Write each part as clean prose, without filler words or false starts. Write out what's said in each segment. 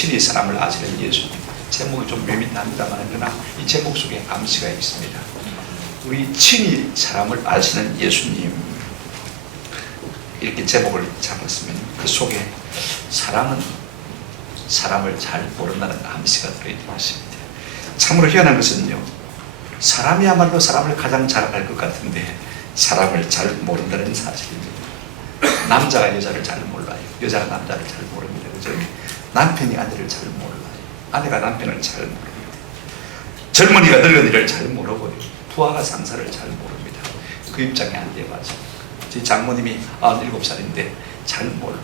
친히 사람을 아시는 예수님. 제목이 좀 묘미합니다만 그러나 이 제목 속에 암시가 있습니다. 우리 친히 사람을 아시는 예수님, 이렇게 제목을 잡았으면 그 속에 사랑은 사람을 잘 모른다는 암시가 들어있는 것입니다. 참으로 희한한 것은요, 사람이야말로 사람을 가장 잘 알 것 같은데 사람을 잘 모른다는 사실입니다. 남자가 여자를 잘 몰라요. 여자가 남자를 잘 모릅니다. 그죠? 남편이 아내를 잘 몰라요. 아내가 남편을 잘 모릅니다. 젊은이가 늙은이를 잘 모르고요. 부하가 상사를 잘 모릅니다. 그 입장이 안 돼가지고 제 장모님이 97살인데 잘 몰라요.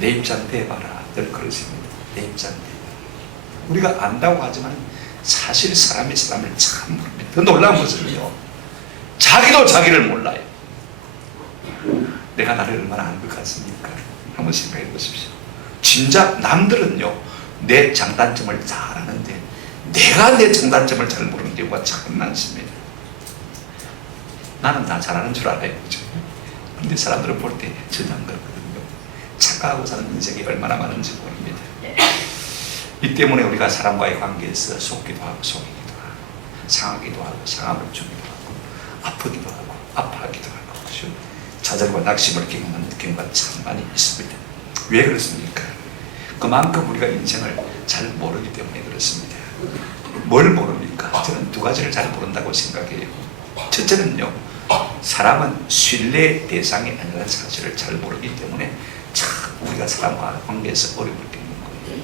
내 입장 대봐라. 늘 그러십니다. 내 입장 대봐라. 우리가 안다고 하지만 사실 사람이 사람을 참 모릅니다. 더 놀라운 것은요, 자기도 자기를 몰라요. 내가 나를 얼마나 아는 것 같습니까? 한번 생각해 보십시오. 진짜 남들은요 내 장단점을 잘 아는데 내가 내 장단점을 잘 모르는 경우가 참 많습니다. 나는 다 잘 아는 줄 알아요. 그죠? 근데 사람들은 볼 때 전혀 안 그렇거든요. 착각하고 사는 인생이 얼마나 많은지 모릅니다. 이 때문에 우리가 사람과의 관계에서 속기도 하고 속이기도 하고 상하기도 하고 상함을 주기도 하고 아프기도 하고 아파하기도 하고 좌절과 낙심을 경험하는 경우가 참 많이 있습니다. 왜 그렇습니까? 그만큼 우리가 인생을 잘 모르기 때문에 그렇습니다. 뭘 모릅니까? 저는 두 가지를 잘 모른다고 생각해요. 첫째는요, 사람은 신뢰 대상이 아니라는 사실을 잘 모르기 때문에 참 우리가 사람과 관계에서 어려움을 겪는 거예요.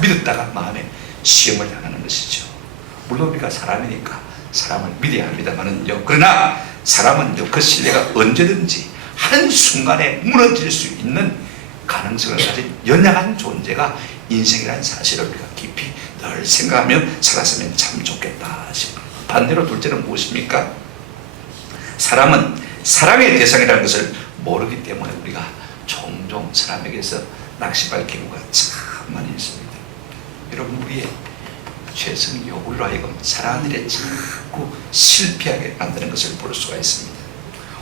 믿었다가 마음에 시험을 당하는 것이죠. 물론 우리가 사람이니까 사람을 믿어야 합니다만은요, 그러나 사람은요 그 신뢰가 언제든지 한순간에 무너질 수 있는 가능성을 가진 연약한 존재가 인생이라는 사실을 우리가 깊이 늘 생각하며 살았으면 참 좋겠다 싶어요. 반대로 둘째는 무엇입니까? 사람은 사랑의 대상이라는 것을 모르기 때문에 우리가 종종 사람에게서 낙심할 경우가 참 많이 있습니다. 여러분, 우리의 죄성 요구로 하여금 사랑하는 일에 자꾸 실패하게 만드는 것을 볼 수가 있습니다.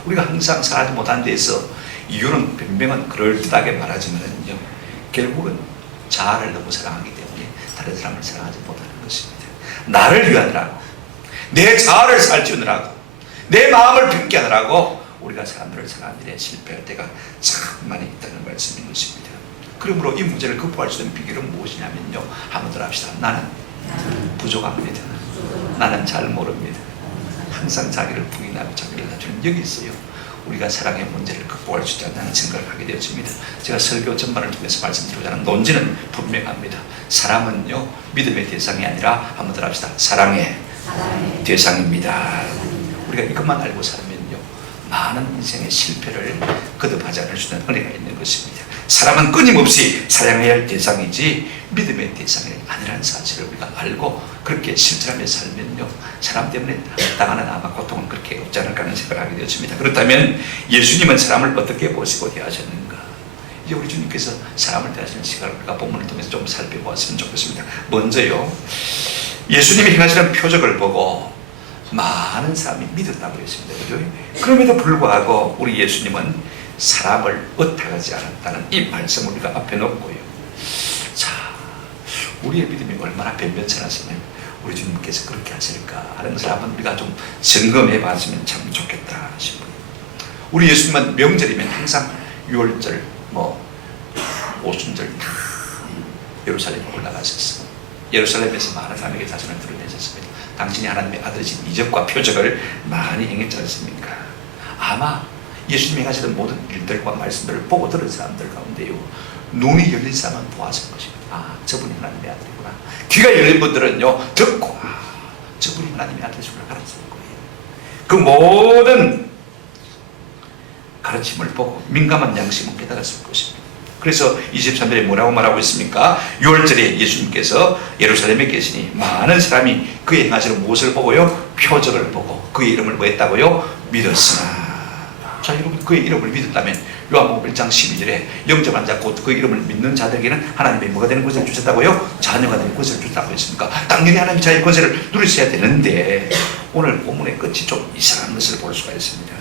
우리가 항상 사랑하지 못한 데에서 이유는 변명은 그럴듯하게 말하지만요, 결국은 자아를 너무 사랑하기 때문에 다른 사람을 사랑하지 못하는 것입니다. 나를 위하느라고, 내 자아를 살찌우느라고, 내 마음을 핑계 하느라고 우리가 사람들을 사랑하는 일에 실패할 때가 참 많이 있다는 말씀인 것입니다. 그러므로 이 문제를 극복할 수 있는 비결은 무엇이냐면요, 한번 더 합시다. 나는 부족합니다. 나는 잘 모릅니다. 항상 자기를 부인하고 자기를 낮추는 여기 있어요. 우리가 사랑의 문제를 극복할 수 있지 않다는 생각을 하게 되었습니다. 제가 설교 전반을 통해서 말씀드리고자 하는 논지는 분명합니다. 사람은요 믿음의 대상이 아니라 한번 더 합시다. 사랑의 대상입니다. 우리가 이것만 알고 살면요 많은 인생의 실패를 거듭하지 않을 수 있는 은혜가 있는 것입니다. 사람은 끊임없이 사랑해야 할 대상이지 믿음의 대상이 아니라는 사실을 우리가 알고 그렇게 실천하며 살면요 사람 때문에 당하는 아마 고통은 그렇게 없지 않을까 하는 생각을 하게 되었습니다. 그렇다면 예수님은 사람을 어떻게 보시고 대하셨는가? 이제 우리 주님께서 사람을 대하시는 시간을 우리가 본문을 통해서 좀 살펴보았으면 좋겠습니다. 먼저요, 예수님이 행하시는 표적을 보고 많은 사람이 믿었다고 했습니다. 그죠? 그럼에도 불구하고 우리 예수님은 사람을 의탁하지 않았다는 이 말씀을 우리가 앞에 놓고요, 자, 우리의 믿음이 얼마나 변변찮았으면 우리 주님께서 그렇게 하실까 하는 것을 한번 우리가 좀 점검해 봤으면 참 좋겠다 싶어요. 우리 예수님은 명절이면 항상 6월절, 오순절 다 예루살렘에 올라가셨어요. 예루살렘에서 많은 사람에게 자신을 드러내셨습니다. 당신이 하나님의 아들이신 이적과 표적을 많이 행했지 않습니까? 아마 예수님이 행하시던 모든 일들과 말씀들을 보고 들은 사람들 가운데요, 눈이 열린 사람은 보았을 것입니다. 아, 저분이 하나님의 아들이구나. 귀가 열린 분들은요 듣고, 아, 저분이 하나님의 아들이구나 알았을 거예요. 그 모든 가르침을 보고 민감한 양심을 깨달았을 것입니다. 그래서 23절에 뭐라고 말하고 있습니까? 6월절에 예수님께서 예루살렘에 계시니 많은 사람이 그의 행하시는 무엇을 보고요? 표적을 보고 그의 이름을 뭐 했다고요? 믿었으나. 자, 여러분, 그의 이름을 믿었다면 요한복음 1장 12절에 영접한 자 곧 그 이름을 믿는 자들에게는 하나님의 뭐가 되는 것을 주셨다고요? 자녀가 되는 것을 주셨다고 했습니까? 당연히 하나님 자의 권세를 누리셔야 되는데 오늘 본문의 끝이 좀 이상한 것을 볼 수가 있습니다.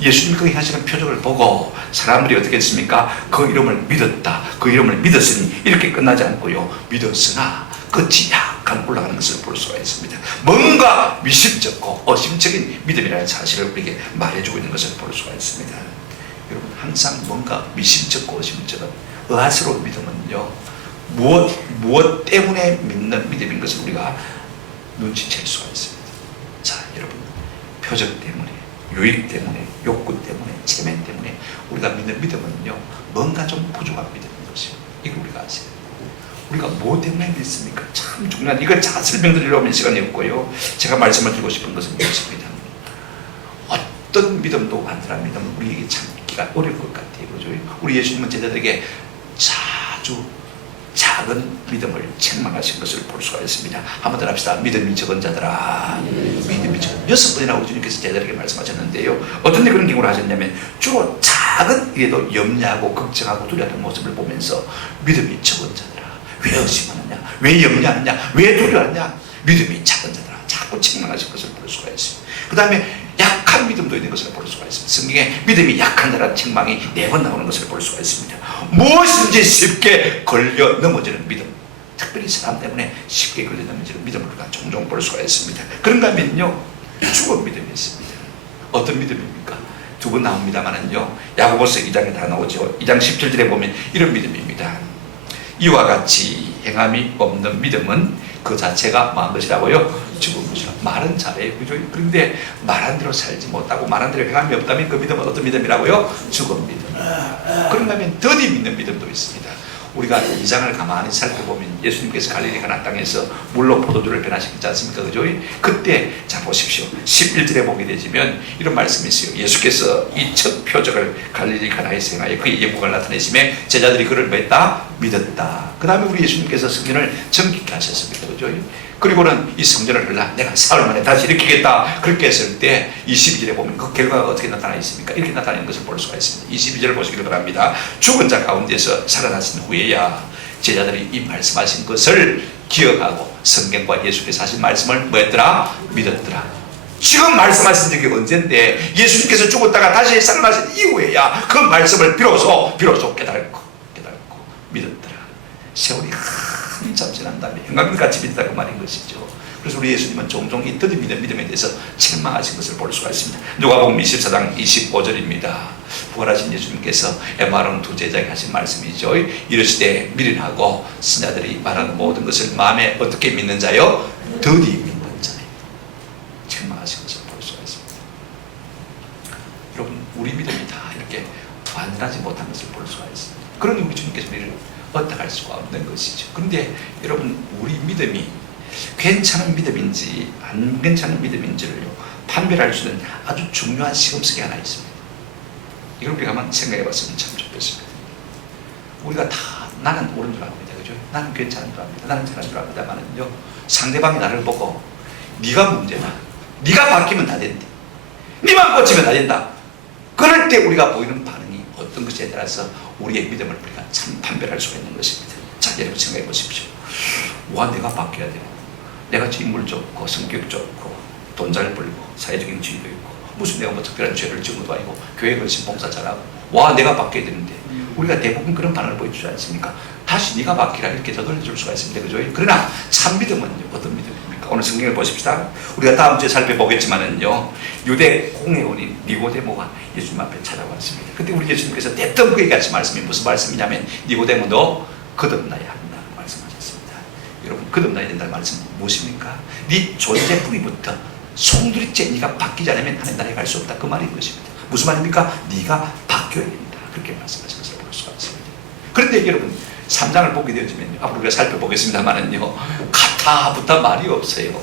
예수님 거기 하시는 표적을 보고 사람들이 어떻게 했습니까? 그 이름을 믿었다. 그 이름을 믿었으니 이렇게 끝나지 않고요. 믿었으나 끝이 약간 올라가는 것을 볼 수가 있습니다. 뭔가 미심쩍고 어심적인 믿음이라는 사실을 우리에게 말해주고 있는 것을 볼 수가 있습니다. 여러분, 항상 뭔가 미심쩍고 어심쩍은 의아스러운 믿음은요, 무엇 때문에 믿는 믿음인 것을 우리가 눈치챌 수가 있습니다. 자, 여러분, 표적 때문에, 유익 때문에, 욕구 때문에, 체면 때문에 우리가 믿는 믿음은요, 뭔가 좀 부족한 믿음인 것이요. 이걸 우리가 아셔야 돼요. 우리가 뭐 때문에 믿습니까? 참 중요한, 이걸 다 설명드리려면 시간이 없고요. 제가 말씀을 드리고 싶은 것은 이것입니다. 어떤 믿음도 완전한 믿음은 우리에게 참기가 어려울 것 같아요. 그죠? 우리 예수님은 제자들에게 자주 작은 믿음을 책망하신 것을 볼 수가 있습니다. 한번 더 합시다. 믿음이 적은 자들아. 믿음이 적은. 6번이나 주님께서 제자들에게 말씀하셨는데요. 어떤 데 그런 경우를 하셨냐면 주로 작은 일에도 염려하고 걱정하고 두려워하는 모습을 보면서 믿음이 적은 자들아. 왜 의심하느냐? 왜 염려하느냐? 왜 두려워하느냐? 믿음이 작은 자들아. 자꾸 책망하신 것을 볼 수가 있습니다. 그 다음에 약한 믿음도 있는 것을 볼 수가 있습니다. 성경에 믿음이 약한 자라는 책망이 4번 나오는 것을 볼 수가 있습니다. 무엇인지 쉽게 걸려 넘어지는 믿음, 특별히 사람 때문에 쉽게 걸려 넘어지는 믿음을 우리가 종종 볼 수가 있습니다. 그런가 하면요, 죽은 믿음이 있습니다. 어떤 믿음입니까? 두 번 나옵니다만은요, 야고보서 2장에 다 나오죠. 2장 17절에 보면 이런 믿음입니다. 이와 같이 행함이 없는 믿음은 그 자체가 뭐한 것이라고요? 죽은 것이라. 말은 잘해요. 그죠? 그런데 말한 대로 살지 못하고 말한 대로 행함이 없다면 그 믿음은 어떤 믿음이라고요? 죽은 믿음. 그런가 하면 더디 믿는 믿음도 있습니다. 우리가 2장을 가만히 살펴보면 예수님께서 갈릴리 가나 땅에서 물로 포도주를 변화시키지 않습니까? 그죠? 그때 자 보십시오. 11절에 보게 되시면 이런 말씀이 있어요. 예수께서 이 첫 표적을 갈릴리 가나에서 행하여 그의 영광을 나타내심에 제자들이 그를 맺다 믿었다. 그 다음에 우리 예수님께서 성전을 정결케 하셨습니다. 그죠? 그리고는 이 성전을 흘러 내가 사흘 만에 다시 일으키겠다. 그렇게 했을 때 22절에 보면 그 결과가 어떻게 나타나 있습니까? 이렇게 나타나는 것을 볼 수가 있습니다. 22절을 보시기를 바랍니다. 죽은 자 가운데서 살아나신 후에야 제자들이 이 말씀하신 것을 기억하고 성경과 예수께서 하신 말씀을 뭐 했더라? 믿었더라. 지금 말씀하신 적이 언젠데 예수님께서 죽었다가 다시 살아나신 이후에야 그 말씀을 비로소 깨달고 믿었더라. 세월이 한참 지난 다음에 형광같이 믿었다 그 말인 것이죠. 그래서 우리 예수님은 종종 이 더디 믿는 믿음에 대해서 책망하신 것을 볼 수가 있습니다. 누가복음 24장 25절입니다. 부활하신 예수님께서 엠마오는 두 제자에게 하신 말씀이죠. 이르시되 미련하고 선자들이 말하는 모든 것을 마음에 어떻게 믿는 자요? 더디 믿는 자예요. 책망하신 것을 볼 수가 있습니다. 여러분, 우리 믿음이 다 이렇게 완전하지 못한 것을 볼 수가 있습니다. 그러니 우리 주님께서 우리를 어떡할 수가 없는 것이죠. 그런데 여러분, 우리 믿음이 괜찮은 믿음인지 안 괜찮은 믿음인지를 판별할 수 있는 아주 중요한 시금석이 하나 있습니다. 이걸 우리가 한번 생각해 봤으면 참 좋겠습니다. 우리가 다 나는 옳은 줄 압니다. 그죠? 나는 괜찮은 줄 압니다. 나는 잘한 줄 압니다만은요, 상대방이 나를 보고 네가 문제다. 네가 바뀌면 다 된다. 네만 고치면 다 된다. 그럴 때 우리가 보이는 반응이 어떤 것에 따라서 우리의 믿음을 우리가 참 판별할 수가 있는 것입니다. 자, 여러분 생각해 보십시오. 와, 내가 바뀌어야 되고, 내가 인물 좋고 성격 좋고 돈 잘 벌고 사회적인 지위도 있고 무슨 내가 뭐 특별한 죄를 지은 것도 아니고 교회 열심히 봉사 잘하고, 와, 내가 바뀌어야 되는데 우리가 대부분 그런 반응을 보여주지 않습니까? 다시 네가 바뀌라 이렇게 저돌려줄 수가 있습니다. 그죠? 그러나 참 믿음은 어떤 믿음입니까? 오늘 성경을 보십시다. 우리가 다음 주에 살펴보겠지만은요, 유대 공회원인 니고데모가 예수님 앞에 찾아왔습니다. 그때 우리 예수님께서 대뜸 그에게 하신 말씀이 무슨 말씀이냐면, 니고데모 너 거듭나야 한다는 말씀하셨습니다. 여러분, 거듭나야 된다는 말씀은 무엇입니까? 네 존재 뿌리부터 송두리째 네가 바뀌지 않으면 하나님 나라에 갈 수 없다, 그 말인 것입니다. 무슨 말입니까? 네가 바뀌어야 된다, 그렇게 말씀하신 것을 볼 수가 있습니다. 그런데 여러분, 3장을 보게 되어지면 앞으로 우리가 살펴보겠습니다만은요, 가타부터 말이 없어요.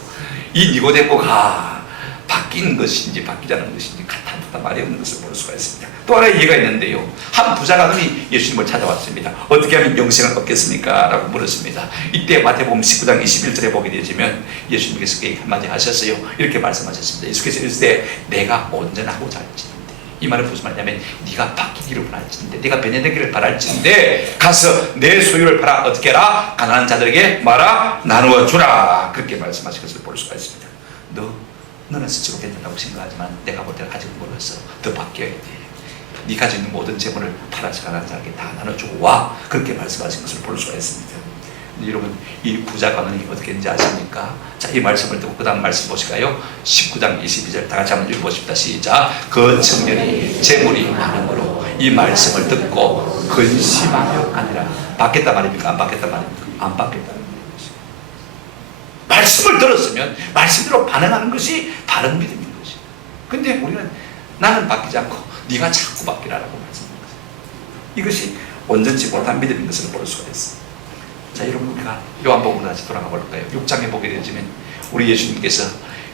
이 니고데모가 바뀐 것인지 바뀌지 않은 것인지 가타부터 말이 없는 것을 볼 수가 있습니다. 또 하나의 예가 있는데요, 한 부자가 눈이 예수님을 찾아왔습니다. 어떻게 하면 영생을 얻겠습니까? 라고 물었습니다. 이때 마태복음 19장 21절에 보게 되지면 예수님께서 그에게 한마디 하셨어요. 이렇게 말씀하셨습니다. 예수께서 이르시되 내가 온전하고 잘지는데, 이 말은 무슨 말이냐면 네가 바뀌기를 바랄지인데, 네가 변화되기를 바랄지인데 가서 내 소유를 팔아 어떻게 해라? 가난한 자들에게 말아 나누어 주라, 그렇게 말씀하신 것을 볼 수가 있습니다. 너 너는 스스로 괜찮다고 생각하지만 내가 볼 때는 아직 멀었어. 더 바뀌어야 돼. 네 가지고 있는 모든 재물을 팔아서 가난한 사람에게 다 나눠주고 와. 그렇게 말씀하신 것을 볼 수가 있습니다. 여러분, 이 부자 관원이 어떻게 했는지 아십니까? 자, 이 말씀을 듣고 그 다음 말씀 보실까요? 19장 22절 다 같이 한번 읽어보십시다. 시작. 그 청년이 재물이 많은 거로 이 말씀을 듣고 근심하며 아니라 받겠다 말입니까? 안 받겠다 말입니까? 안 받겠다는 것이. 말씀을 들었으면 말씀대로 반응하는 것이 바른 믿음인 것이. 근데 우리는 나는 바뀌지 않고 네가 자꾸 바뀌라라고 말씀하는 거죠. 이것이 온전치 못한 믿음인 것을 볼 수가 있습니다. 자, 여러분, 우리가 요한복음으로 다시 돌아가 볼까요? 6장에 보게 되지만 우리 예수님께서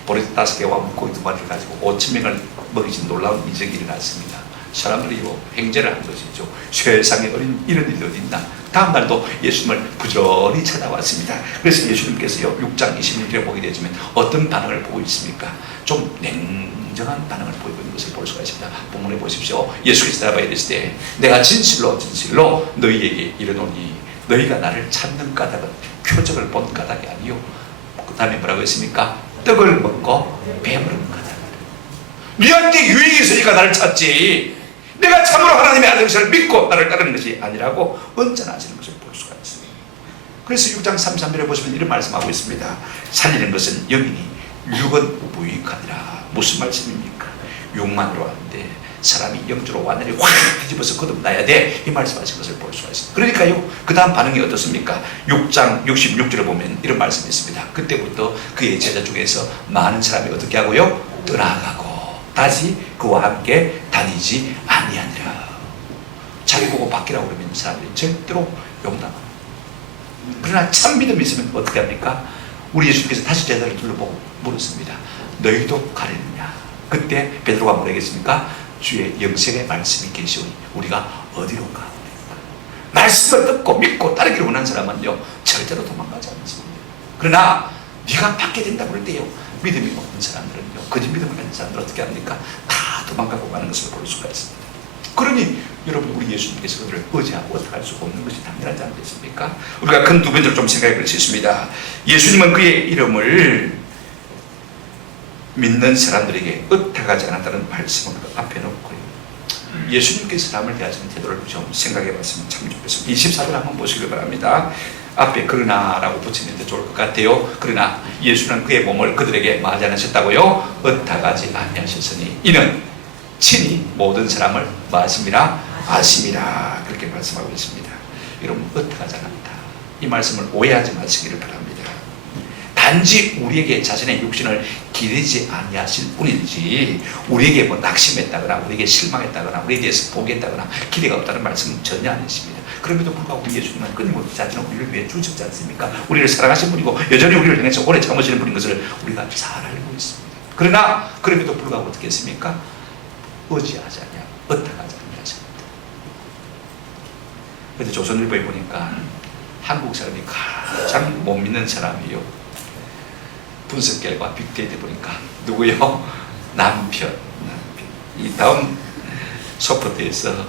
보리떡 5개와 물고기 2마리를 가지고 5,000명을 먹이신 놀라운 이적이 일어났습니다. 사람들이 행제를 한 것이죠. 세상에 이런 일이 어디 있나. 다음 날도 예수님을 부지런히 찾아왔습니다. 그래서 예수님께서요 6장 26절에 보게 되지만 어떤 반응을 보고 있습니까? 좀 냉정한 반응을 보이고 있는 것을 볼 수가 있습니다. 본문에 보십시오. 예수께서 대답하여 이르시되 내가 진실로 진실로 너희에게 이르노니 너희가 나를 찾는 까닭은 표적을 본 까닭이 아니요. 그 다음에 뭐라고 했습니까? 떡을 먹고 배부른 까닭. 너희한테 유익이 있으니까 나를 찾지. 내가 참으로 하나님의 아들을 믿고 나를 따르는 것이 아니라고 언짢아하시는 것을 볼 수가 있습니다. 그래서 6장 33절에 보시면 이런 말씀하고 있습니다. 살리는 것은 영이니 육은 무익하니라. 무슨 말씀입니까? 육만으로 하는데 사람이 영주로 완전히 확 뒤집어서 거듭나야 돼. 이 말씀하신 것을 볼 수가 있습니다. 그러니까요, 그 다음 반응이 어떻습니까? 6장 66절에 보면 이런 말씀이 있습니다. 그때부터 그의 제자 중에서 많은 사람이 어떻게 하고요? 떠나가고 다시 그와 함께 다니지 아니하니라. 자기 보고 바뀌라고 그러면 사람들이 절대로 용납합니다. 그러나 참 믿음이 있으면 어떻게 합니까? 우리 예수님께서 다시 제자를 둘러보고 물었습니다. 너희도 가려느냐? 그때 베드로가 뭐라 했습니까? 주의 영생의 말씀이 계시오니 우리가 어디로 가오리까? 말씀을 듣고 믿고 따르기를 원하는 사람은요 절대로 도망가지 않습니다. 그러나 네가 받게 된다고 그럴 때요 믿음이 없는 사람들은요, 거짓 믿음을 가진 사람들은 어떻게 합니까? 다 도망가고 가는 것을 볼 수가 있습니다. 그러니 여러분, 우리 예수님께서 그들을 의지하고 어떻게 할 수가 없는 것이 당연하지 않겠습니까? 우리가 큰 두 번째로 좀 생각해 볼 수 있습니다. 예수님은 그의 이름을 믿는 사람들에게 의탁하지 않았다는 말씀을 앞에 놓고요, 예수님께서 사람을 대하시는 태도를 좀 생각해 봤으면 참 좋겠습니다. 24절 한번 보시기 바랍니다. 앞에 그러나라고 붙이면 더 좋을 것 같아요. 그러나 예수는 그의 몸을 그들에게 마하지 않으셨다고요? 의탁하지 아니하셨으니 이는 친히 모든 사람을 마심이라 아심이라 그렇게 말씀하고 있습니다. 여러분, 의탁하지 않았다, 이 말씀을 오해하지 마시기를 바랍니다. 단지 우리에게 자신의 육신을 기대지 아니하실 뿐이지 우리에게 뭐 낙심했다거나 우리에게 실망했다거나 우리에 대해서 포기했다거나 기대가 없다는 말씀은 전혀 아니십니다. 그럼에도 불구하고 우리 예수님은 끊임없이 자신은 우리를 위해 주셨지 않습니까? 우리를 사랑하신 분이고 여전히 우리를 향해서 오래 참으시는 분인 것을 우리가 잘 알고 있습니다. 그러나 그럼에도 불구하고 어떻게 했습니까? 의지하지 않냐, 의탁하지 않냐십니다. 그런데 조선일보에 보니까 한국 사람이 가장 못 믿는 사람이요, 분석 결과 빅데이터 보니까 누구요? 남편. 이 다음 소프트에서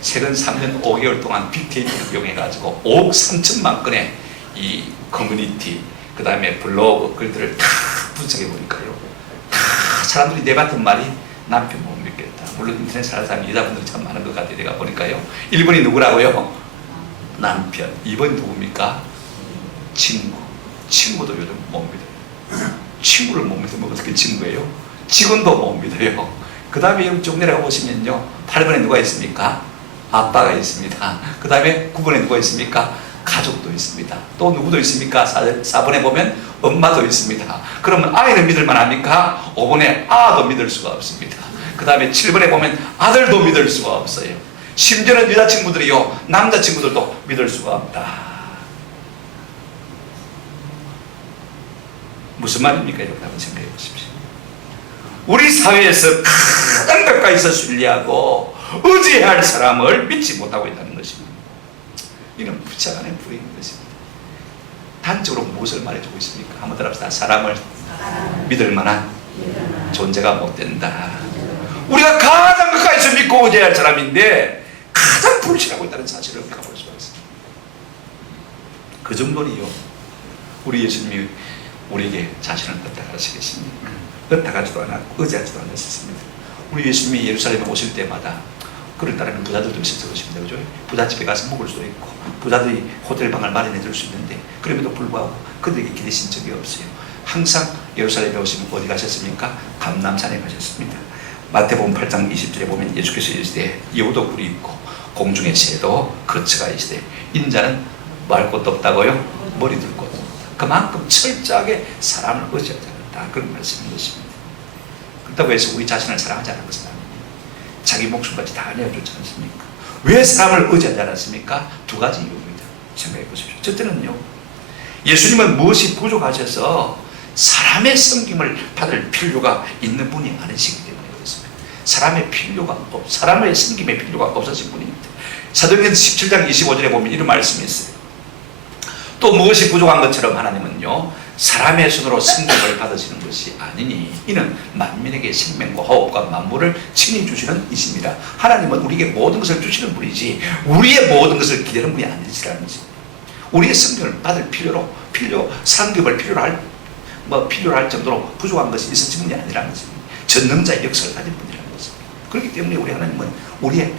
최근 3년 5개월 동안 빅데이터를 이용해가지고 5억 3천만 건의 이 커뮤니티, 그 다음에 블로그 글들을 다 분석해 보니까요, 다 사람들이 내뱉은 말이 남편 못 믿겠다. 물론 인터넷 사는 사람이 여자분들이 참 많은 것 같아요. 내가 보니까요. 1번이 누구라고요? 남편. 2번이 누굽니까? 친구. 친구도 요즘 못 믿어요. 친구를 못 믿으면 어떻게 친구예요? 직원도 못 믿어요. 그 다음에 쭉 내려가 보시면요, 8번에 누가 있습니까? 아빠가 있습니다. 그 다음에 9번에 누가 있습니까? 가족도 있습니다. 또 누구도 있습니까? 4번에 보면 엄마도 있습니다. 그러면 아이를 믿을만 합니까? 5번에 아도 믿을 수가 없습니다. 그 다음에 7번에 보면 아들도 믿을 수가 없어요. 심지어는 여자친구들이요, 남자친구들도 믿을 수가 없다. 무슨 말입니까? 여러분 한번 생각해 보십시오. 우리 사회에서 가장 가까이서 신뢰하고 의지해야 할 사람을 믿지 못하고 있다는 것입니다. 이는 부차간의 불행인 것입니다. 단적으로 무엇을 말해주고 있습니까? 한번 따라합시다. 사람을 믿을 만한 존재가 못 된다. 우리가 가장 가까이서 믿고 의지해야 할 사람인데 가장 불신하고 있다는 사실을 우리가 볼 수가 있습니다. 그 정도니요, 우리 예수님이 우리에게 자신을 어떻게 하시겠습니까? 의탁하지도 않았고 의지하지도 않았습니다. 우리 예수님이 예루살렘에 오실 때마다 그를 따르는 부자들도 있었을 것입니다. 그죠? 부잣집에 가서 묵을 수도 있고 부자들이 호텔방을 마련해 줄 수 있는데 그럼에도 불구하고 그들에게 기대신 적이 없어요. 항상 예루살렘에 오시면 어디 가셨습니까? 감람산에 가셨습니다. 마태복음 8장 20절에 보면 예수께서 이르시되 여우도 굴이 있고 공중의 새도 거처가 있으되 인자는 뭐 할 것도 없다고요? 머리 둘 곳도 없다. 그만큼 철저하게 사람을 의지하지 않았다. 그런 말씀인 것입니다. 그렇다고 해서 우리 자신을 사랑하지 않은 것은 아닙니다. 자기 목숨까지 다 내어주지 않습니까? 왜 사람을 의지하지 않았습니까? 두 가지 이유입니다. 생각해 보십시오. 첫째는요, 예수님은 무엇이 부족하셔서 사람의 섬김을 받을 필요가 있는 분이 아니시기 때문에 그렇습니다. 사람의 섬김의 필요가 없으신 분입니다. 사도행전 17장 25절에 보면 이런 말씀이 있어요. 또 무엇이 부족한 것처럼 하나님은요, 사람의 손으로 생명을 받으시는 것이 아니니 이는 만민에게 생명과 호흡과 만물을 친히 주시는 이십니다. 하나님은 우리에게 모든 것을 주시는 분이지 우리의 모든 것을 기대는 분이 아니시라는 것입니다. 우리의 생명을 받을 상급을 필요로 할 정도로 부족한 것이 있으신 분이 아니라는 것입니다. 전능자의 역사를 가진 분이라는 것입니다. 그렇기 때문에 우리 하나님은 우리의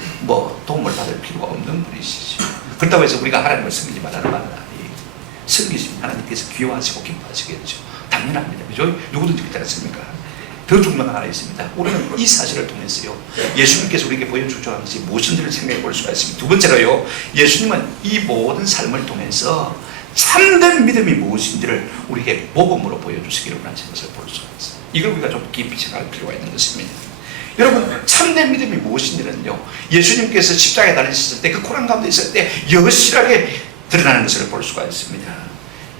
도움을 받을 필요가 없는 분이시죠. 그렇다고 해서 우리가 하나님을 섬기지 말라는 말은 아니에요. 섬기시면 하나님께서 귀여워하시고 기뻐하시겠죠. 당연합니다. 그죠? 누구든지 그렇지 않습니까? 더 중요한 하나 있습니다. 우리는 이 사실을 통해서요, 예수님께서 우리에게 보여주신 것이 무엇인지를 생각해 볼 수가 있습니다. 두 번째로요, 예수님은 이 모든 삶을 통해서 참된 믿음이 무엇인지를 우리에게 모범으로 보여주시기를 원하시는 것을 볼 수가 있습니다. 이걸 우리가 좀 깊이 생각할 필요가 있는 것입니다. 여러분, 참된 믿음이 무엇인지는요, 예수님께서 십자가에 달리셨을 때 그 고난 가운데 있을 때 여실하게 드러나는 것을 볼 수가 있습니다.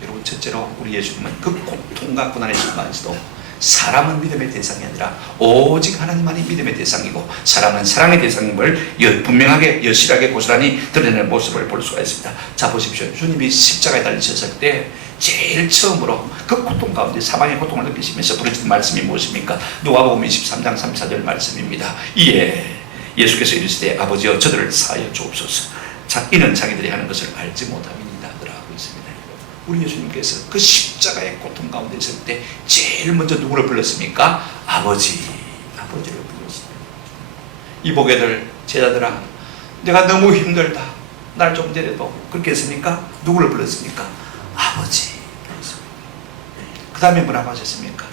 여러분, 첫째로 우리 예수님은 그 고통과 고난의 순간에서도 사람은 믿음의 대상이 아니라 오직 하나님만이 믿음의 대상이고 사람은 사랑의 대상임을 분명하게 여실하게 고스란히 드러내는 모습을 볼 수가 있습니다. 자, 보십시오. 주님이 십자가에 달리셨을 때 제일 처음으로 그 고통 가운데 사망의 고통을 느끼시면서 부르짖은 말씀이 무엇입니까? 누가복음 23장 34절 말씀입니다. 이에 예수께서 이르시되 아버지여 저들을 사하여 주옵소서. 이는 자기들이 하는 것을 알지 못함이니이다 하고 있습니다. 우리 예수님께서 그 십자가의 고통 가운데 있을 때 제일 먼저 누구를 불렀습니까? 아버지를 불렀습니다. 이 보게들 제자들아, 내가 너무 힘들다, 날 좀 데려도, 그렇게 했습니까? 누구를 불렀습니까? 아버지 불렀습니다. 그 다음에 뭐라고 하셨습니까?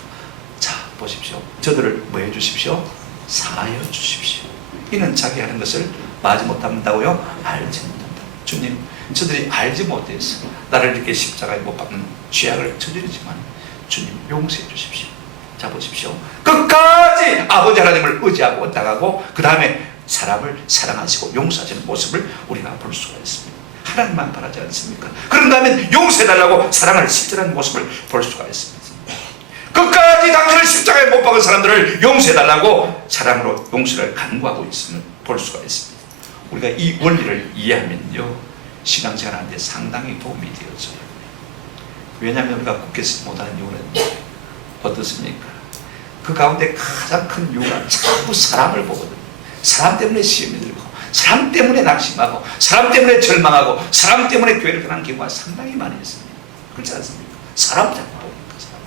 자, 보십시오. 저들을 뭐 해주십시오? 사하여 주십시오. 이는 자기 하는 것을 마지 못한다고요? 알지 못한다. 주님, 저들이 알지 못해서 나를 이렇게 십자가에 못 박는 죄악을 저지르지만 주님 용서해 주십시오. 자, 보십시오. 끝까지 아버지 하나님을 의지하고 나가고 그 다음에 사람을 사랑하시고 용서하시는 모습을 우리가 볼 수가 있습니다. 하나님만 바라지 않습니까? 그런다면 용서해달라고 사랑을 실천하는 모습을 볼 수가 있습니다. 끝까지 당신을 십자가에 못 박은 사람들을 용서해달라고 사랑으로 용서를 간구하고 있음을 볼 수가 있습니다. 우리가 이 원리를 이해하면요, 신앙생활하는데 상당히 도움이 되어져요. 왜냐하면 우리가 굳게 쓰지 못하는 이유는 어떻습니까? 그 가운데 가장 큰 이유가 자꾸 사람을 보거든요. 사람 때문에 시험이 들고, 사람 때문에 낙심하고, 사람 때문에 절망하고, 사람 때문에 교회를 떠나는 경우가 상당히 많이 있습니다. 그렇지 않습니까? 사람 자꾸 보니까 사람.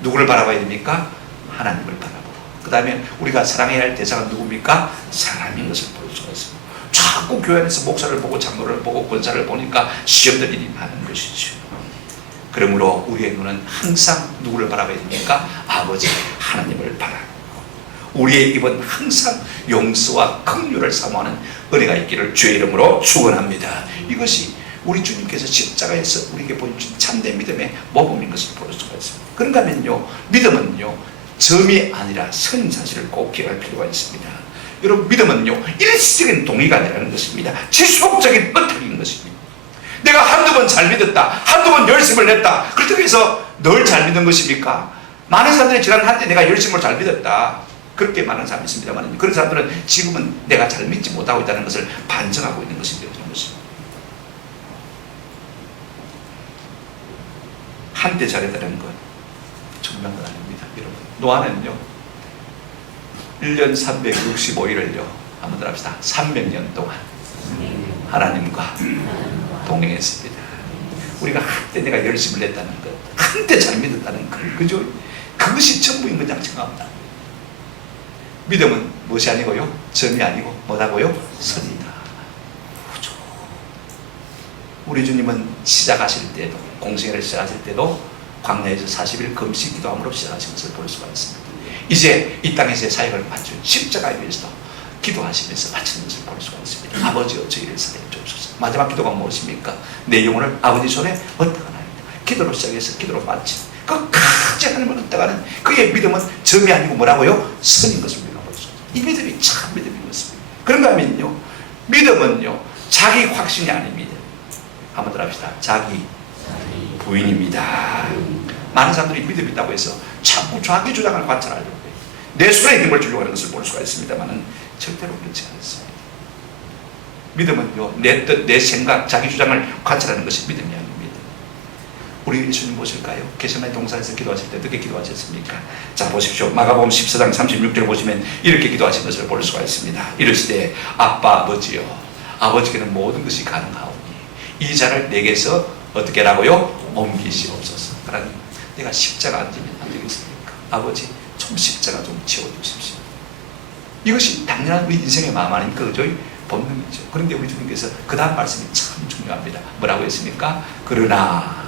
누구를 바라봐야 됩니까? 하나님을 바라보고. 그 다음에 우리가 사랑해야 할 대상은 누굽니까? 사람인 것을 볼 수가 있습니다. 자꾸 교회 안에서 목사를 보고 장로를 보고 권사를 보니까 시험들이 많은 것이죠. 그러므로 우리의 눈은 항상 누구를 바라봐야 됩니까? 아버지 하나님을 바라보고, 우리의 입은 항상 용서와 긍휼을 사모하는 은혜가 있기를 주의 이름으로 축원합니다. 이것이 우리 주님께서 십자가에서 우리에게 보여주신 참된 믿음의 모범인 것을 볼 수가 있습니다. 그런가 하면요, 믿음은요, 점이 아니라 선 사실을 꼭 기억할 필요가 있습니다. 여러분, 믿음은요, 일시적인 동의가 아니라는 것입니다. 지속적인 의탁인 것입니다. 내가 한두 번 잘 믿었다, 한두 번 열심을 냈다, 그렇다고 해서 늘 잘 믿는 것입니까? 많은 사람들이 지난 한때 내가 열심을 잘 믿었다, 그렇게 많은 사람이 있습니다만, 그런 사람들은 지금은 내가 잘 믿지 못하고 있다는 것을 반증하고 있는 것입니다. 한때 잘했다는 것 중요한 건 아닙니다. 여러분, 노아는요 1년 365일을요 한번 더 합시다. 300년 동안 하나님과 동행했습니다. 우리가 한때 내가 열심을 냈다는 것, 한때 잘 믿었다는 것, 그죠? 그것이 전부인 것장 생각합니다. 믿음은 무엇이 아니고요? 점이 아니고 뭐라고요? 선이다. 우리 주님은 시작하실 때도, 공생애를 시작하실 때도 광야에서 40일 금식 기도함으로 시작하신 것을 볼 수가 있습니다. 이제 이 땅에서의 사역을 마친 십자가에 위해서 기도하시면서 마치는 것을 볼 수가 있습니다. 아버지여 저희를 사랑해 주옵소서. 마지막 기도가 무엇입니까? 내 영혼을 아버지 손에 얹어가나이다. 기도로 시작해서 기도로 마친 끝까지 하나님을 얹어가는 그의 믿음은 점이 아니고 뭐라고요? 선인 것을 우리가 볼 수 있습니다. 이 믿음이 참 믿음인 것입니다. 그런가 하면요, 믿음은요 자기 확신이 아닙니다. 한번 더 합시다. 자기 부인입니다. 많은 사람들이 믿음이 있다고 해서 자꾸 자기 주장을 관찰하려고 해요. 내 손에 힘을 주려고 하는 것을 볼 수가 있습니다만 절대로 그렇지 않습니다. 믿음은요 내 뜻, 내 생각, 자기 주장을 관찰하는 것이 믿음이 아닙니다. 우리 예수님 보실까요? 게세마네 동산에서 기도하실 때 어떻게 기도하셨습니까? 자 보십시오. 마가복음 14장 36절 보시면 이렇게 기도하신 것을 볼 수가 있습니다. 이르시되 아빠 아버지여, 아버지께는 모든 것이 가능하오니 이 자를 내게서 어떻게 하라고요? 옮기시옵소서. 그러니 내가 십자가 안 지면 안 되겠습니까? 아버지 좀 십자가 좀 지워주십시오. 이것이 당연한 우리 인생의 마음 아닙니까? 그죠? 본능이죠. 그런데 우리 주님께서 그 다음 말씀이 참 중요합니다. 뭐라고 했습니까? 그러나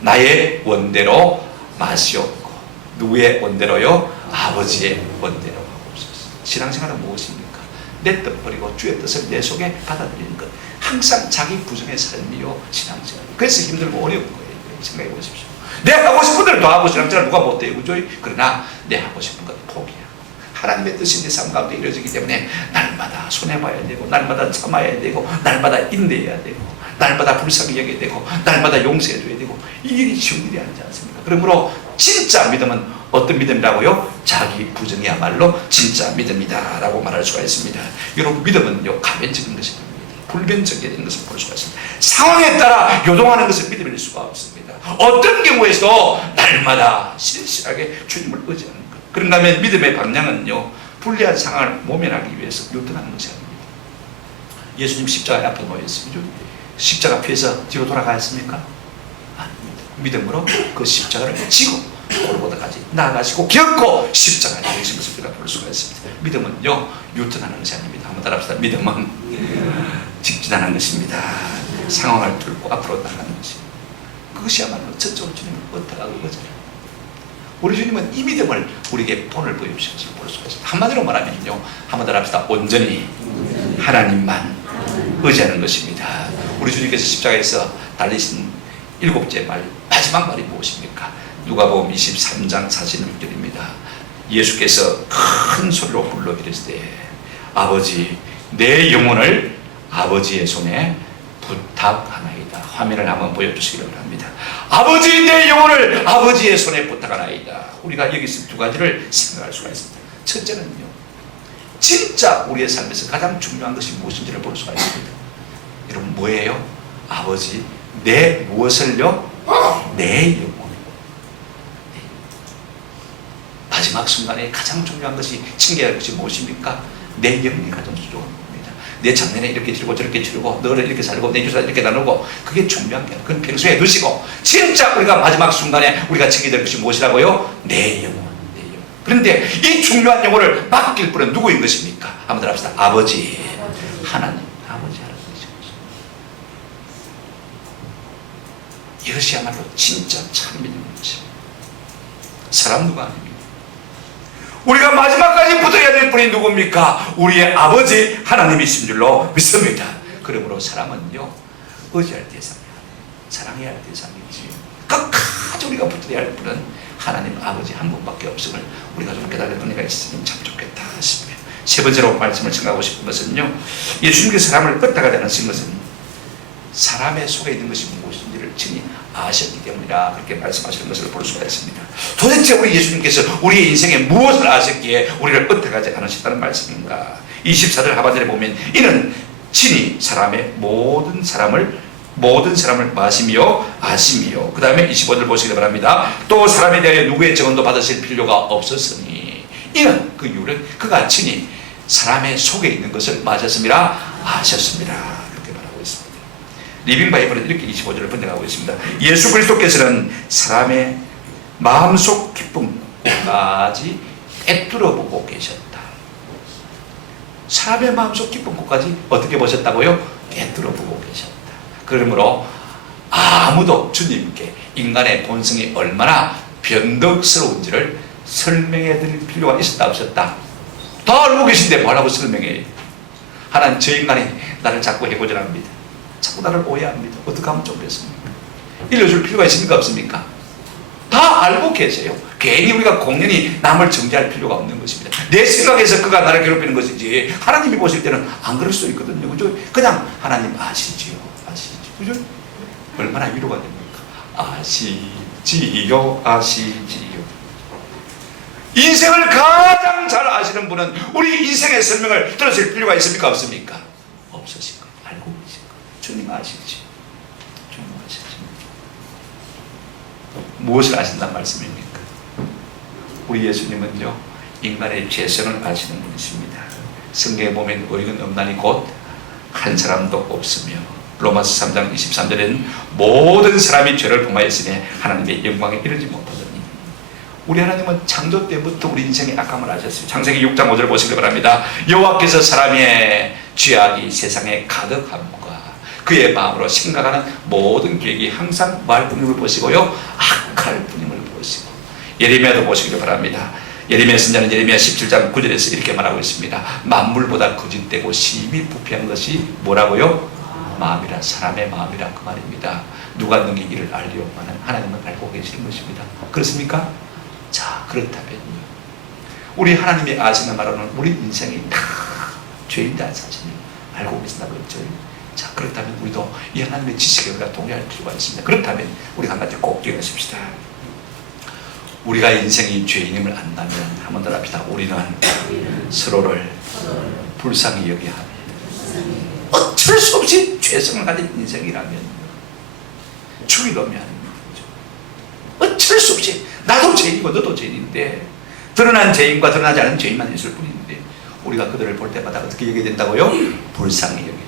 나의 원대로 마시옵고. 누구의 원대로요? 아버지의 원대로 하옵소서. 신앙생활은 무엇입니까? 내 뜻 버리고 주의 뜻을 내 속에 받아들이는 것. 항상 자기 부정의 삶이요 신앙생활. 그래서 힘들고 어려운 거예요. 생각해 보십시오. 내가 하고 싶은 대로 더 하고 신앙생활 누가 못해요, 그죠? 그러나 내 하고 싶은 것 포기하고 하나님의 뜻이 내 삶 가운데 이루어지기 때문에 날마다 손해봐야 되고 날마다 참아야 되고 날마다 인내해야 되고 날마다 불쌍히 여겨야 되고 날마다 용서해줘야 되고 이 일이 쉬운 일이 아니지 않습니까? 그러므로 진짜 믿음은 어떤 믿음이라고요? 자기 부정이야말로 진짜 믿음이다 라고 말할 수가 있습니다. 여러분 믿음은요 가변적인 것이 아닙니다. 불변적인 것을 볼 수가 있습니다. 상황에 따라 요동하는 것을 믿음일 수가 없습니다. 어떤 경우에서도 날마다 신실하게 주님을 의지하는 것. 그런가 하면 믿음의 방향은요 불리한 상황을 모면하기 위해서 요동하는 것이 아닙니다. 예수님 십자가 앞에 놓였습니다. 십자가 피해서 뒤로 돌아가셨습니까? 아닙니다. 믿음으로 그 십자가를 지고 골고다까지 나아가시고 겪고 십자가에 달리신 것을 우리가 볼 수가 있습니다. 믿음은요 유턴하는 것이 아닙니다. 한번 따라합시다. 믿음은 직진하는 것입니다. 상황을 뚫고 앞으로 나가는 것입니다. 그것이야말로 저쪽으로 주님을 어떡하고 그거잖아요. 우리 주님은 이 믿음을 우리에게 본을 보여주신 것을 볼 수가 있습니다. 한마디로 말하면요, 한번 따라합시다. 온전히 하나님만 의지하는 것입니다. 우리 주님께서 십자가에서 달리신 7째 말, 마지막 말이 무엇입니까? 누가복음 23장 46절입니다. 예수께서 큰 소리로 불러 이르시되 아버지 내 영혼을 아버지의 손에 부탁하나이다. 화면을 한번 보여주시기 바랍니다. 아버지 내 영혼을 아버지의 손에 부탁하나이다. 우리가 여기서 두 가지를 생각할 수가 있습니다. 첫째는요, 진짜 우리의 삶에서 가장 중요한 것이 무엇인지를 볼 수가 있습니다. 여러분 뭐예요? 아버지 내 무엇을요? 내 영혼. 마지막 순간에 가장 중요한 것이 챙겨야 할 것이 무엇입니까? 내 영혼이 가장 중요한 겁니다. 내 작년에 이렇게 치르고 저렇게 치르고 너를 이렇게 살고 내 주사 이렇게 나누고 그게 중요한 게 아니라 그건 평소에 넣으시고 진짜 우리가 마지막 순간에 우리가 챙겨야 될 것이 무엇이라고요? 내 영혼. 그런데 이 중요한 영혼을 맡길 분은 누구인 것입니까? 한번 더 합시다. 아버지 하나님. 아버지 하나님이신 것입니다. 이것이야말로 진짜 참 믿는 것입니다. 사람 누가 아닙니다. 우리가 마지막까지 붙어야 될 분이 누굽니까? 우리의 아버지 하나님이신 줄로 믿습니다. 그러므로 사람은요 의지할 대상이 아니에요. 사랑해야 할 대상이지. 끝까지 우리가 붙어야 할 분은 하나님 아버지 한 분밖에 없음을 우리가 좀 깨달을 은혜가 있으면 참 좋겠다 싶어요. 세 번째로 말씀을 전하고 싶은 것은요, 예수님께서 사람을 끄다가 되는 것은 사람의 속에 있는 것이 무엇인지를 친히 아셨기 때문이라 그렇게 말씀하시는 것을 볼 수가 있습니다. 도대체 우리 예수님께서 우리의 인생에 무엇을 아셨기에 우리를 어떡하지 않으셨다는 말씀인가? 24절 하반절에 보면 이는 친히 사람의 모든 사람을 마시며 아시며, 그 다음에 25절 보시기 바랍니다. 또 사람에 대하여 누구의 증언도 받으실 필요가 없었으니 이는 그 이유를 그가 친히 사람의 속에 있는 것을 마셨음이라 아셨습니다. 그렇게 말하고 있습니다. 리빙 바이블은 이렇게 25절을 번역하고 있습니다. 예수 그리스도께서는 사람의 마음속 깊은 곳까지 꿰뚫어 보고 계셨다. 사람의 마음속 깊은 곳까지 어떻게 보셨다고요? 꿰뚫어 보고 계셨다. 그러므로 아무도 주님께 인간의 본성이 얼마나 변덕스러운지를 설명해 드릴 필요가 있었다 없었다? 다 알고 계신데 뭐라고 설명해요? 하나님, 저 인간이 나를 자꾸 해고절합니다. 자꾸 나를 오해합니다. 어떻게 하면 좋겠습니까? 일러줄 필요가 있습니까 없습니까? 다 알고 계세요. 괜히 우리가 공연히 남을 정죄할 필요가 없는 것입니다. 내 생각에서 그가 나를 괴롭히는 것이지 하나님이 보실 때는 안 그럴 수 있거든요. 그죠? 그냥 하나님 아시지요. 아시죠. 그죠? 얼마나 위로가 됩니까? 아시지요. 아시지요. 인생을 가장 잘 아시는 분은 우리 인생의 설명을 들었을 필요가 있습니까 없습니까? 없으실 거예요. 알고 계실 거예요. 주님 아시지. 주님 아시지. 무엇을 아신단 말씀입니까? 우리 예수님은요, 인간의 죄성을 아시는 분이십니다. 성경에 보면 의인 없나니 곧 한 사람도 없으며, 로마서 3장 23절에는 모든 사람이 죄를 범하였으니 하나님의 영광에 이르지 못하더니, 우리 하나님은 창조 때부터 우리 인생의 악함을 아셨어요. 창세기 6장 5절 보시기 바랍니다. 여호와께서 사람의 죄악이 세상에 가득함과 그의 마음으로 생각하는 모든 계획이 항상 말뿐임을 보시고요, 악할 뿐임을 보시고. 예레미야도 보시기 바랍니다. 예레미야 선자는 예레미야 17장 9절에서 이렇게 말하고 있습니다. 만물보다 거짓되고 심히 부패한 것이 뭐라고요? 마음이라, 사람의 마음이라, 그 말입니다. 누가 능히 이를 알리오마는 하나님은 알고 계시는 것입니다. 그렇습니까? 자, 그렇다면요, 우리 하나님이 아시는 바로는 우리 인생이 다 죄인다는 사실을 알고 계신다고 했죠. 자, 그렇다면 우리도 이 하나님의 지식에 우리가 동의할 필요가 있습니다. 그렇다면 우리가 한 가지 꼭 기억하십시다. 우리가 인생이 죄인임을 안다면 한번 더 합시다. 우리는 서로를 불쌍히 여겨야 합니다. 어쩔 수 없이 죄성을 가진 인생이라면 죽이려면 하는 거죠. 어쩔 수 없이 나도 죄인이고 너도 죄인인데, 드러난 죄인과 드러나지 않은 죄인만 있을 뿐인데 우리가 그들을 볼 때마다 어떻게 여겨야 된다고요? 불쌍히 여겨야 됩니다.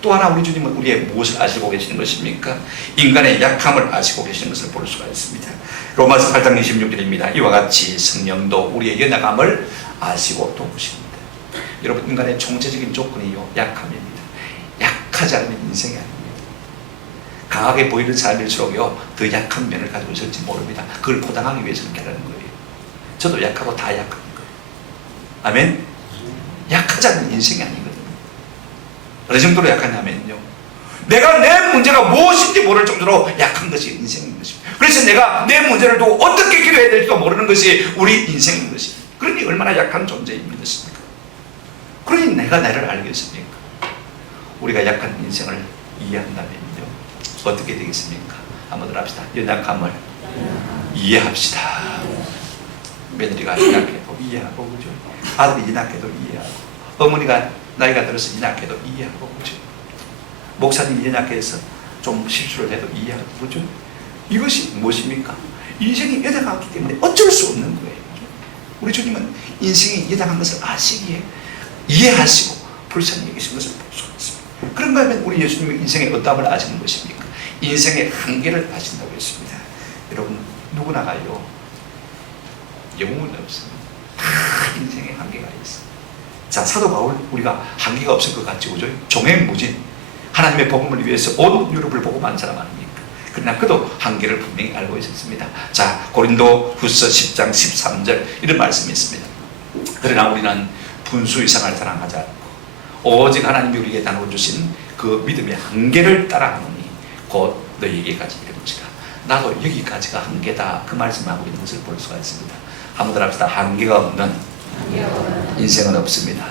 또 하나 우리 주님은 우리의 무엇을 아시고 계시는 것입니까? 인간의 약함을 아시고 계시는 것을 볼 수가 있습니다. 로마서 8장 26절입니다. 이와 같이 성령도 우리의 연약함을 아시고 도우십니다. 여러분, 인간의 총체적인 조건이요, 약함입니다. 약하지 않으면 인생이 아닙니다. 강하게 보이는 사람일수록요, 더 약한 면을 가지고 있을지 모릅니다. 그걸 포장하기 위해서는 그러는 거예요. 저도 약하고 다 약한 거예요. 아멘? 약하지 않으면 인생이 아니거든요. 어느 정도로 약하냐면요, 내가 내 문제가 무엇인지 모를 정도로 약한 것이 인생인 것입니다. 그래서 내가 내 문제를 두고 어떻게 기도해야 될지도 모르는 것이 우리 인생인 것입니다. 그러니 얼마나 약한 존재인 것입니까? 그러니 내가 나를 알겠습니까? 우리가 약한 인생을 이해한다면요, 어떻게 되겠습니까? 한번 더 합시다. 연약함을 이해합시다. 며느리가 연약해도 이해하고, 그죠? 아들이 연약해도 이해하고, 어머니가 나이가 들어서 연약해도 이해하고, 그죠? 목사님이 연약해서 좀 실수를 해도 이해하고, 그죠? 이것이 무엇입니까? 인생이 연약하기 때문에 어쩔 수 없는 거예요. 우리 주님은 인생이 연약한 것을 아시기에 이해하시고 불쌍히 여기신 것을 볼 수가 있습니다. 그런가 하면 우리 예수님은 인생의 어떠함을 아시는 것입니까? 인생의 한계를 아신다고 했습니다. 여러분, 누구나가요, 영웅은 없습니다. 다 인생의 한계가 있어요. 자, 사도 바울, 우리가 한계가 없을 것 같죠, 그죠? 종횡무진, 하나님의 복음을 위해서 온 유럽을 복음한 사람 아닙니까? 그러나 그도 한계를 분명히 알고 있었습니다. 자, 고린도 후서 10장 13절 이런 말씀이 있습니다. 그러나 우리는 분수 이상을 사랑하지 않고 오직 하나님이 우리에게 나눠주신 그 믿음의 한계를 따라하노니 곧 너희에게까지 이른 것이다. 나도 여기까지가 한계다, 그 말씀을 하고 있는 것을 볼 수가 있습니다. 한번 더 합시다. 한계가 없는 인생은 없습니다.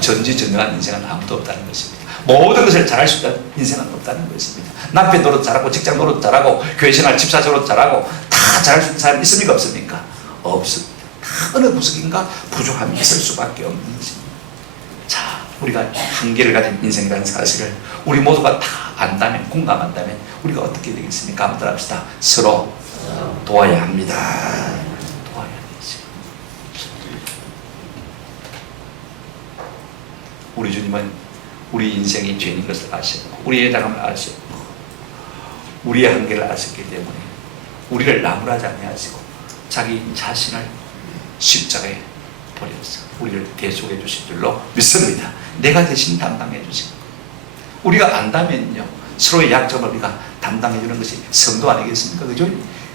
전지전능한 인생은 아무도 없다는 것입니다. 모든 것을 잘할 수 있다는 인생은 없다는 것입니다. 남편 노릇 잘하고, 직장 노릇 잘하고, 교회 생활, 집사 노릇 잘하고, 다 잘할 수 있는 사람이 있습니까 없습니까? 없습니다. 다 어느 구석인가 부족함이 있을 수밖에 없는 것입니다. 자, 우리가 한계를 가진 인생이라는 사실을 우리 모두가 다 안다면, 공감한다면 우리가 어떻게 되겠습니까? 한번 합시다. 서로 도와야 합니다. 도와야 되지. 우리 주님은 우리 인생이 죄인 것을 아셨고, 우리의 당함을 아셨고, 우리의 한계를 아셨기 때문에 우리를 나무라지 아니하시고 자기 자신을 십자가에 버려서 우리를 대속해 주실 줄로 믿습니다. 내가 대신 담당해 주시고, 우리가 안다면요 서로의 약점을 우리가 담당해 주는 것이 성도 아니겠습니까? 그죠?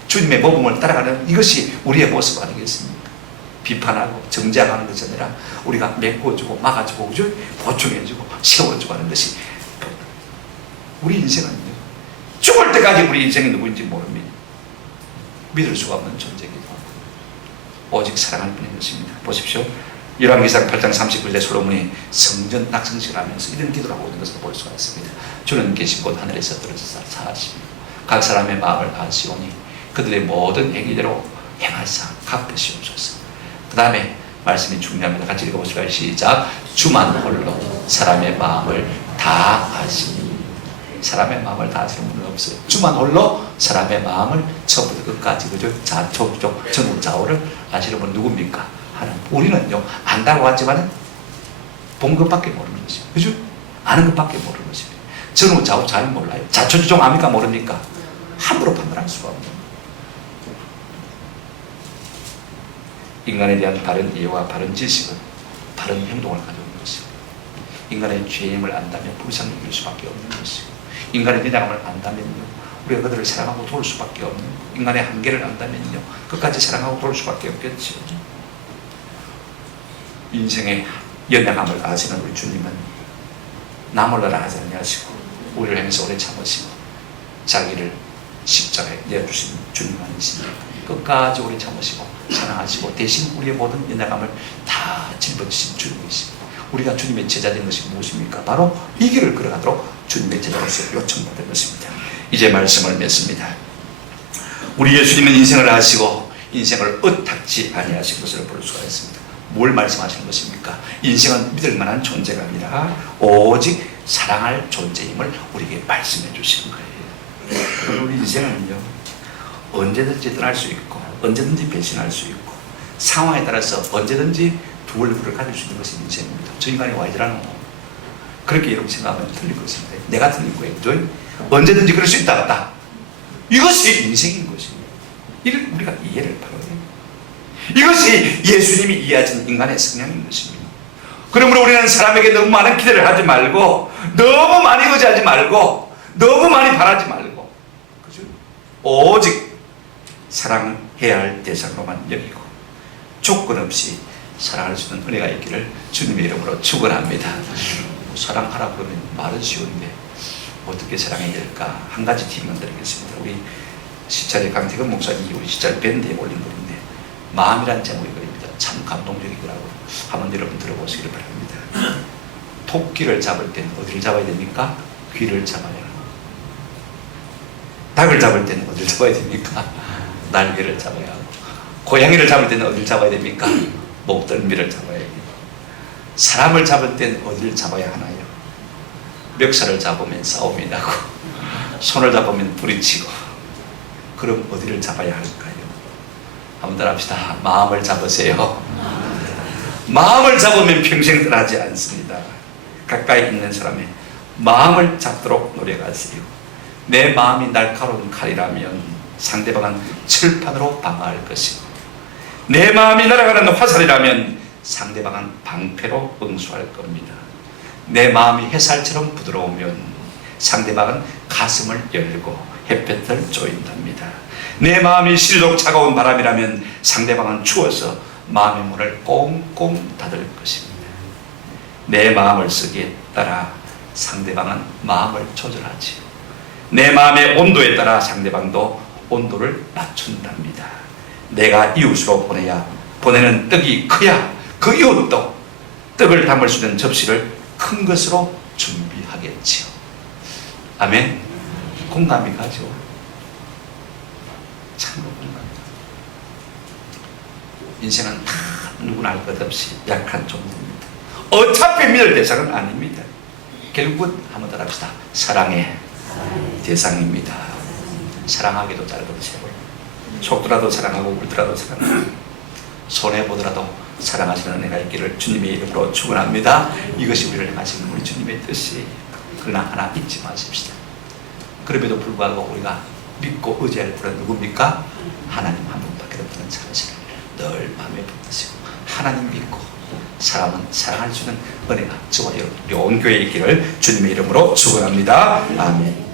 주님의 모범을 따라가는 이것이 우리의 모습 아니겠습니까? 비판하고 정죄하는 것이 아니라 우리가 메꿔주고 막아주고, 그죠? 보충해주고 세워주고 하는 것이 우리 인생은요, 죽을 때까지 우리 인생이 누구인지 모릅니다. 믿을 수가 없는 존재이기도 하고 오직 사랑할 뿐인 것입니다. 보십시오. 열왕기상 8장 39절에 솔로몬이 성전 낙성식을 하면서 이런 기도를 하고 있는 것을 볼 수가 있습니다. 주는 계신 곳 하늘에서 떨어져서 사하시며 각 사람의 마음을 아시오니 그들의 모든 행위대로 행하사 갚으시옵소서. 그 다음에 말씀이 중요합니다. 같이 읽어보실까요? 시작. 주만 홀로 사람의 마음을 다 아시니. 사람의 마음을 다 아시는 분은 없어요. 주만 홀로 사람의 마음을 처음부터 끝까지, 그죠? 좌초적 전후좌우를 아시는 분은 누굽니까? 하나님. 우리는요 안다고 하지만 본 것밖에 모르는 것입니다. 그죠? 아는 것밖에 모르는 것입니다. 전후좌우 잘 몰라요. 좌초적 압니까? 모릅니까? 함부로 판단할 수가 없는, 인간에 대한 바른 이해와 바른 지식은 바른 행동을 가져오는 것이고, 인간의 죄임을 안다면 불쌍히 여길 수밖에 없는 것이고, 인간의 내장함을 안다면요 우리가 그들을 사랑하고 도울 수밖에 없는, 인간의 한계를 안다면요 끝까지 사랑하고 도울 수밖에 없겠죠. 인생의 연약함을 아시는 우리 주님은 나몰라라 하지 아니하시고 우리를 향해서 오래 참으시고 자기를 십자가에 내어주신 주님 아니십니까? 끝까지 오래 참으시고 사랑하시고 대신 우리의 모든 연약함을 다 짊어지신 주님이십니다. 우리가 주님의 제자된 것이 무엇입니까? 바로 이 길을 걸어가도록 주님의 제자로서 요청받은 것입니다. 이제 말씀을 맺습니다. 우리 예수님은 인생을 하시고 인생을 의탁지 아니하신 것을 볼 수가 있습니다. 뭘 말씀하시는 것입니까? 인생은 믿을 만한 존재가 아니라 오직 사랑할 존재임을 우리에게 말씀해 주시는 거예요. 우리 인생은요 언제든지 떠날 수 있고 언제든지 배신할 수 있고 상황에 따라서 언제든지 두 얼굴을 가질 수 있는 것이 인생입니다. 저 인간이 와 이러노? 그렇게 여러분 생각하면 틀릴 것입니다. 내가 틀린 거예요. 언제든지 그럴 수 있다 없다. 이것이 인생인 것입니다. 이를 우리가 이해를 바로 해요. 이것이 예수님이 이해하신 인간의 성향인 것입니다. 그러므로 우리는 사람에게 너무 많은 기대를 하지 말고, 너무 많이 의지하지 말고, 너무 많이 바라지 말고, 그죠? 오직 사랑해야 할 대상으로만 여기고 조건 없이 사랑할 수 있는 은혜가 있기를 주님의 이름으로 축원합니다. 사랑하라 그러면 말은 쉬운데 어떻게 사랑해야 될까? 한 가지 팁만 드리겠습니다. 우리 시찰의 강태근 목사님이 우리 시찰 밴드에 올린 글인데 마음이란 제목의 글입니다. 참 감동적이더라고요. 한번 여러분 들어보시기를 바랍니다. 토끼를 잡을 때는 어디를 잡아야 됩니까? 귀를 잡아야 합니다. 닭을 잡을 때는 어디를 잡아야 됩니까? 날개를 잡아야 하고, 고양이를 잡을 때는 어디를 잡아야 됩니까? 목덜미를 잡아야 됩니다. 사람을 잡을 때는 어디를 잡아야 하나요? 멱살을 잡으면 싸움이 나고 손을 잡으면 부딪히고, 그럼 어디를 잡아야 할까요? 한번 따라합시다. 마음을 잡으세요. 마음을 잡으면 평생 떠나지 않습니다. 가까이 있는 사람의 마음을 잡도록 노력하세요. 내 마음이 날카로운 칼이라면 상대방은 철판으로 방어할 것이고, 내 마음이 날아가는 화살이라면 상대방은 방패로 응수할 겁니다. 내 마음이 햇살처럼 부드러우면 상대방은 가슴을 열고 햇볕을 쬐인답니다. 내 마음이 시리록 차가운 바람이라면 상대방은 추워서 마음의 문을 꽁꽁 닫을 것입니다. 내 마음을 쓰기에 따라 상대방은 마음을 조절하지요. 내 마음의 온도에 따라 상대방도 온도를 맞춘답니다. 내가 이웃으로 보내는 떡이 커야 그 이웃도 떡을 담을 수 있는 접시를 큰 것으로 준비하겠지요. 아멘. 공감이 가죠. 참으로 공감이. 인생은 다 누구나 할 것 없이 약한 존재입니다. 어차피 믿을 대상은 아닙니다. 결국은 한번 더 합시다. 사랑의 대상입니다. 사랑하기도 짧은세월, 속더라도 사랑하고 울더라도 사랑하고 손해보더라도 사랑하시는 은혜가 있기를 주님의 이름으로 축원합니다. 이것이 우리를 향하시는 우리 주님의 뜻이. 그러나 하나 잊지 마십시다. 그럼에도 불구하고 우리가 믿고 의지할 분은 누굽니까? 하나님 한 분밖에 없는 자신을 늘 마음에 붙드시고 하나님 믿고 사람은 사랑할 수 있는 은혜가 저와 여러분 온 교회에 있기를 주님의 이름으로 축원합니다. 아멘.